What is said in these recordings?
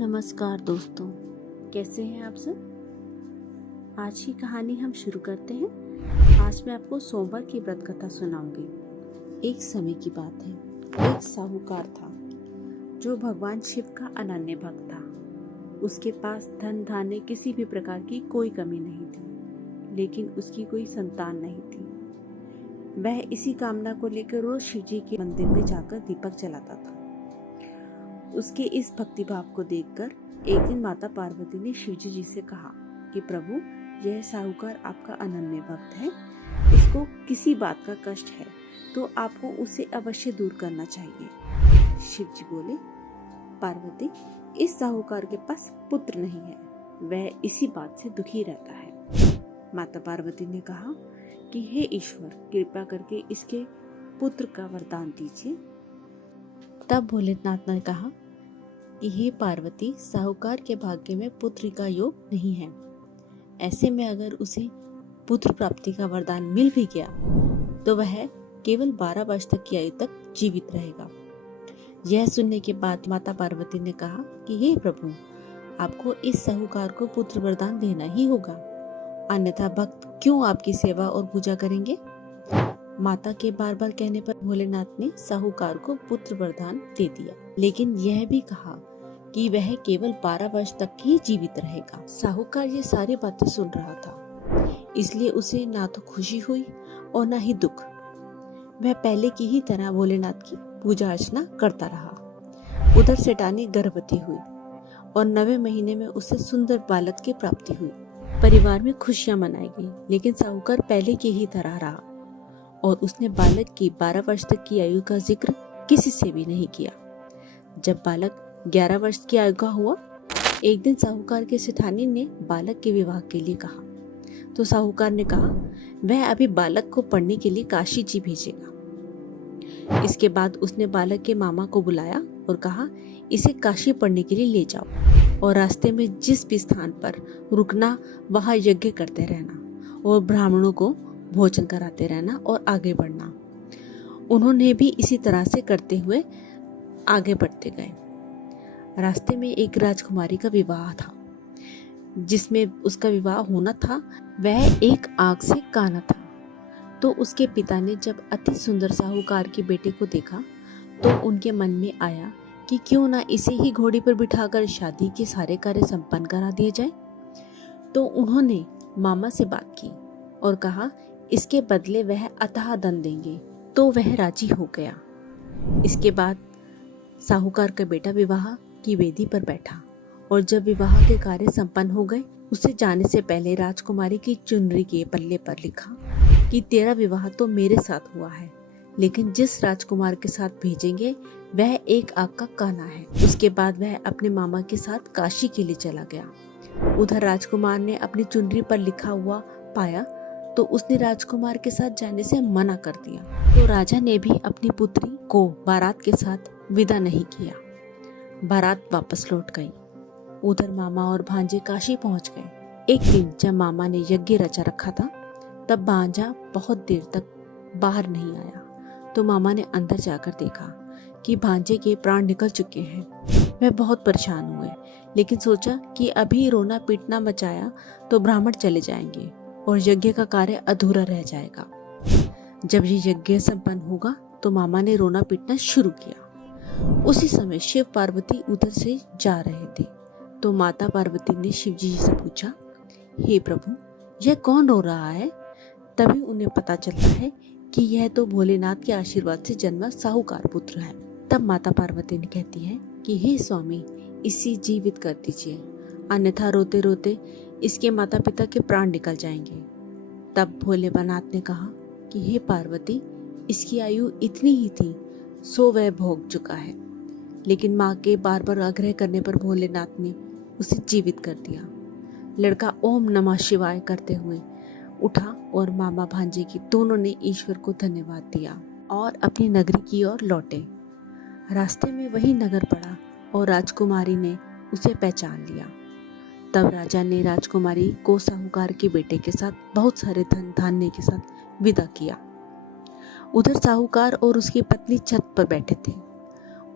नमस्कार दोस्तों, कैसे हैं आप सब। आज की कहानी हम शुरू करते हैं। आज मैं आपको सोमवार की व्रत कथा सुनाऊंगी। एक समय की बात है, एक साहूकार था जो भगवान शिव का अनन्य भक्त था। उसके पास धन धान्य किसी भी प्रकार की कोई कमी नहीं थी, लेकिन उसकी कोई संतान नहीं थी। वह इसी कामना को लेकर रोज शिव जी के मंदिर में जाकर दीपक जलाता था। उसके इस भक्ति भाव को देखकर एक दिन माता पार्वती ने शिवजी जी से कहा कि प्रभु, यह साहूकार आपका अनन्य भक्त है, इसको किसी बात का कष्ट है तो आपको उसे अवश्य दूर करना चाहिए। शिव जी बोले, पार्वती, इस साहूकार के पास पुत्र नहीं है, वह इसी बात से दुखी रहता है। माता पार्वती ने कहा कि हे ईश्वर, कृपा करके इसके पुत्र का वरदान दीजिए। तब भोलेनाथ ने कहा कि हे पार्वती, साहूकार के भाग्य में पुत्र का योग नहीं है। ऐसे में अगर उसे पुत्र प्राप्ति का वरदान मिल भी गया तो वह केवल 12 वर्ष तक की आयु तक जीवित रहेगा। यह सुनने के बाद माता पार्वती ने कहा कि हे प्रभु, आपको इस साहूकार को पुत्र वरदान देना ही होगा, अन्यथा भक्त क्यों आपकी सेवा और पूजा करेंगे। माता के बार बार कहने पर भोलेनाथ ने साहूकार को पुत्र वरदान दे दिया, लेकिन यह भी कहा कि वह केवल 12 वर्ष तक ही जीवित रहेगा। साहूकार ये सारी बातें सुन रहा था, इसलिए उसे ना तो खुशी हुई और ना ही दुख। वह पहले की ही तरह भोलेनाथ की पूजा अर्चना करता रहा। उधर सेठानी गर्भवती हुई और 9वें महीने में उसे सुंदर बालक की प्राप्ति हुई। परिवार में खुशियां मनाई गई, लेकिन साहूकार पहले की ही तरह रहा और उसने बालक की 12 वर्ष तक की आयु का जिक्र किसी से भी नहीं किया। जब बालक 11 वर्ष की आयु का हुआ, एक दिन साहूकार के सेठानी ने बालक के विवाह के लिए कहा तो साहूकार ने कहा वह अभी बालक को पढ़ने के लिए काशी जी भेजेगा। इसके बाद उसने बालक के मामा को बुलाया और कहा, इसे काशी पढ़ने के लिए ले जाओ और रास्ते में जिस भी स्थान पर रुकना वहां यज्ञ करते रहना और ब्राह्मणों को भोजन कराते रहना और आगे बढ़ना। उन्होंने भी इसी तरह से करते हुए आगे बढ़ते गए। रास्ते में एक राजकुमारी का विवाह था। जिसमें उसका विवाह होना था वह एक आग से काना था। तो उसके पिता ने जब अति सुंदर साहूकार के बेटे को देखा तो उनके मन में आया कि क्यों ना इसे ही घोड़ी पर बिठाकर शादी के सारे कार्य संपन्न करा दिए जाए। तो उन्होंने मामा से बात की और कहा इसके बदले वह अथाह धन देंगे। तो वह राजी हो गया। इसके बाद साहूकार का बेटा विवाह की वेदी पर बैठा और जब विवाह के कार्य संपन्न हो गए, उसे जाने से पहले राजकुमारी की चुनरी के पल्ले पर लिखा कि तेरा विवाह तो मेरे साथ हुआ है, लेकिन जिस राजकुमार के साथ भेजेंगे वह एक आग का काना है। उसके बाद वह अपने मामा के साथ काशी के लिए चला गया। उधर राजकुमार ने अपनी चुनरी पर लिखा हुआ पाया तो उसने राजकुमार के साथ जाने से मना कर दिया। तो राजा ने भी अपनी पुत्री को बारात के साथ विदा नहीं किया। बारात वापस लौट गई। उधर मामा और भांजे काशी पहुंच गए। एक दिन जब मामा ने यज्ञ रचा रखा था, तब भांजा बहुत देर तक बाहर नहीं आया। तो मामा ने अंदर जाकर देखा कि भांजे के प्राण निकल चुके हैं। वह बहुत परेशान हुए, लेकिन सोचा कि अभी रोना पीटना मचाया तो ब्राह्मण चले जाएंगे और यज्ञ का कार्य अधूरा रह जाएगा। जब ये यज्ञ संपन्न होगा तो मामा ने रोना पीटना शुरू किया। उसी समय शिव पार्वती उधर से जा रहे थे। तो माता पार्वती ने शिव जी से पूछा, हे प्रभु, यह कौन रो रहा है। तभी उन्हें पता चलता है कि यह तो भोलेनाथ के आशीर्वाद से जन्मा साहूकार पुत्र है। तब माता पार्वती ने कहती है कि हे स्वामी, इसे जीवित कर दीजिए, अन्यथा रोते रोते इसके माता पिता के प्राण निकल जाएंगे। तब भोलेनाथ ने कहा कि हे पार्वती, इसकी आयु इतनी ही थी, सो वह भोग चुका है। लेकिन माँ के बार बार आग्रह करने पर भोलेनाथ ने उसे जीवित कर दिया। लड़का ओम नमः शिवाय करते हुए उठा और मामा भांजे की दोनों ने ईश्वर को धन्यवाद दिया और अपनी नगरी की ओर लौटे। रास्ते में वही नगर पड़ा और राजकुमारी ने उसे पहचान लिया। तब राजा ने राजकुमारी को साहूकार के बेटे के साथ बहुत सारे धन धान्य के साथ विदा किया। उधर साहूकार और उसकी पत्नी छत पर बैठे थे।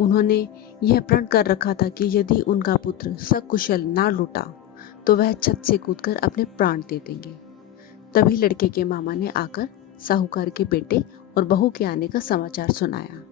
उन्होंने यह प्रण कर रखा था कि यदि उनका पुत्र सकुशल ना लौटा तो वह छत से कूदकर अपने प्राण दे देंगे। तभी लड़के के मामा ने आकर साहूकार के बेटे और बहू के आने का समाचार सुनाया।